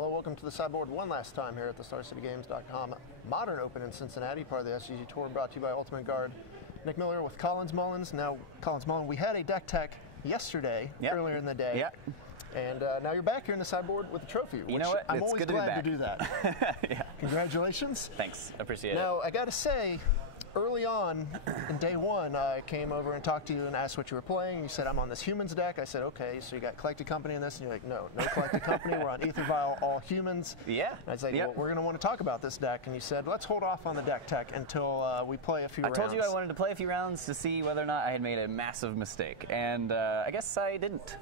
Hello, welcome to the sideboard one last time here at the StarCityGames.com Modern Open in Cincinnati, part of the SCG Tour, brought to you by Ultimate Guard. Nick Miller with Collins Mullins. Now, Collins Mullen, we had a deck tech yesterday, earlier in the day. Yep. And now you're back here in the sideboard with a trophy, which you know what? I'm always glad to do that. Yeah. Congratulations. Thanks. Appreciate it. Now, I got to say, early on in day one, I came over and talked to you and asked what you were playing. You said, I'm on this humans deck. I said, okay, so you got Collected Company in this? And you're like, no Collected Company. We're on Ether Vial, all humans. Yeah. And I said, well, we're going to want to talk about this deck. And you said, let's hold off on the deck tech until we play a few rounds. I told you I wanted to play a few rounds to see whether or not I had made a massive mistake. And I guess I didn't.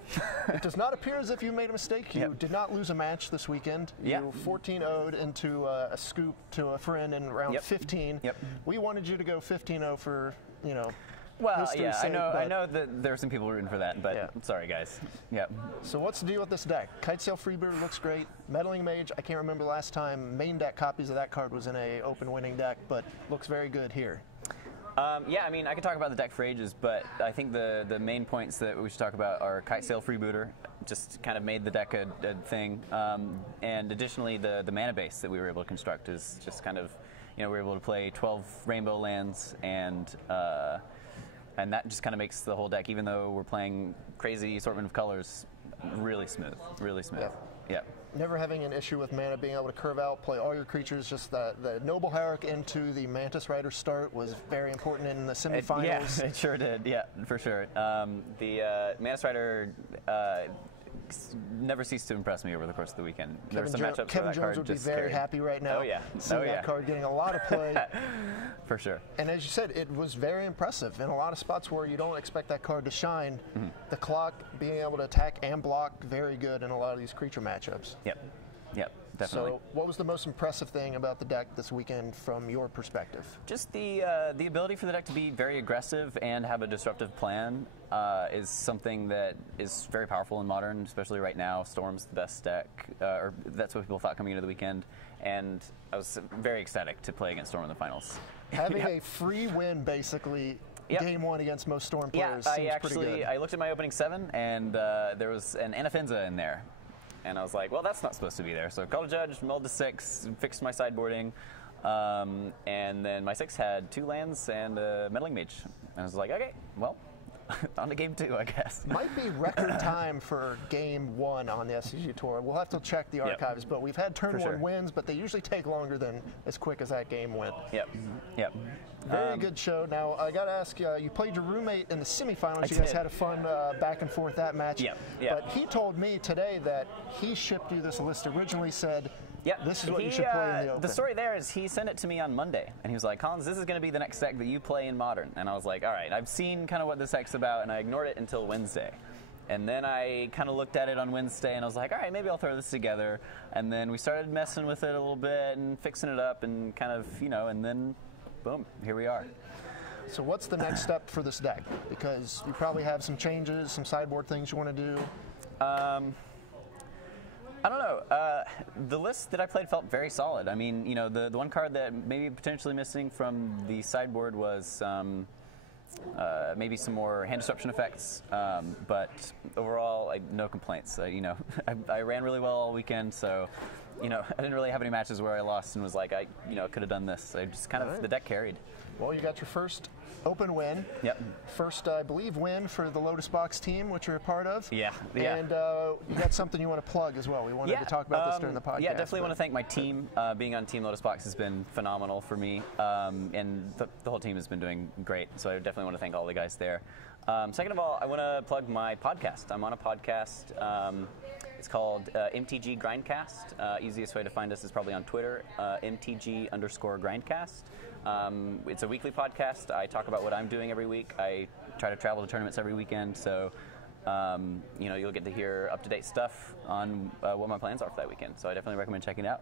It does not appear as if you made a mistake. You did not lose a match this weekend. You 14-0'd into a scoop to a friend in round 15. We wanted you to go 15-0 for, you know, well, history's yeah, sake, I know that there are some people rooting for that, but I'm sorry, guys. So what's the deal with this deck? Kitesail Freebird looks great. Meddling Mage, I can't remember the last time main deck copies of that card was in a open winning deck, but looks very good here. Yeah, I mean, I could talk about the deck for ages, but I think the main points that we should talk about are Kitesail Freebooter, just kind of made the deck a thing, and additionally the mana base that we were able to construct is just kind of, you know, we were able to play 12 rainbow lands, and that just kind of makes the whole deck, even though we're playing crazy assortment of colors, really smooth, really smooth. Never having an issue with mana, being able to curve out, play all your creatures. Just the Noble Hierarch into the Mantis Rider start was very important in the semifinals. It sure did, for sure. The Mantis Rider never ceased to impress me over the course of the weekend. There were some matchups Kevin where that Jones card would be just very carried. happy right now. Seeing that card getting a lot of play. For sure. And as you said, it was very impressive in a lot of spots where you don't expect that card to shine. The clock, being able to attack and block, very good in a lot of these creature matchups. Yep, definitely. So what was the most impressive thing about the deck this weekend from your perspective? Just the ability for the deck to be very aggressive and have a disruptive plan is something that is very powerful in Modern, especially right now. Storm's the best deck, or that's what people thought coming into the weekend, and I was very ecstatic to play against Storm in the finals. Having a free win, basically, game one against most Storm players seems pretty good. I looked at my opening 7, and there was an Anafenza in there. And I was like, well, that's not supposed to be there. So I called a judge, mulled to 6, fixed my sideboarding, and then my 6 had 2 lands and a Meddling Mage. And I was like, okay, well, on to game 2, I guess. Might be record time for game 1 on the SCG Tour. We'll have to check the archives, but we've had turn 1 wins, but they usually take longer than as quick as that game went. Very good show. Now, I got to ask, you played your roommate in the semifinals. You guys had a fun back and forth that match. But he told me today that he shipped you this list originally, said, this is what you should play in the Open. The story there is he sent it to me on Monday, and he was like, Collins, this is going to be the next deck that you play in Modern. And I was like, all right, I've seen kind of what this deck's about, and I ignored it until Wednesday. And then I kind of looked at it on Wednesday, and I was like, all right, maybe I'll throw this together. And then we started messing with it a little bit and fixing it up and kind of, you know, and then boom, here we are. So what's the next step for this deck? Because you probably have some changes, some sideboard things you want to do. I don't know. The list that I played felt very solid. I mean, you know, the one card that maybe potentially missing from the sideboard was maybe some more hand disruption effects. But overall, no complaints. You know, I ran really well all weekend, so you know, I didn't really have any matches where I lost and was like, I could have done this. I just kind of the deck carried. Well, you got your first Open win. First, I believe, win for the Lotus Box team, which you're a part of. And you got something you want to plug as well. We wanted to talk about this during the podcast. Yeah, definitely want to thank my team. Being on Team Lotus Box has been phenomenal for me, and the whole team has been doing great. So I definitely want to thank all the guys there. Second of all, I want to plug my podcast. I'm on a podcast. It's called MTG Grindcast. Easiest way to find us is probably on Twitter, MTG_Grindcast. It's a weekly podcast. I talk about what I'm doing every week. I try to travel to tournaments every weekend, so you know, you'll get to hear up-to-date stuff on what my plans are for that weekend. So I definitely recommend checking it out.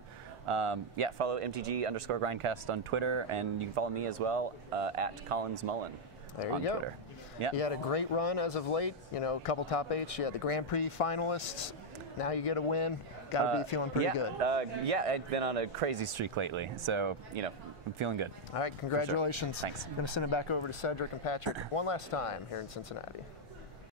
Follow MTG_Grindcast on Twitter, and you can follow me as well at Collins Mullen. There you go. Twitter. You had a great run as of late. You know, a couple top 8s. You had the Grand Prix finalists. Now you get a win. Got to be feeling pretty good. I've been on a crazy streak lately, so you know, I'm feeling good. All right, congratulations. Sure. Thanks. I'm going to send it back over to Cedric and Patrick one last time here in Cincinnati.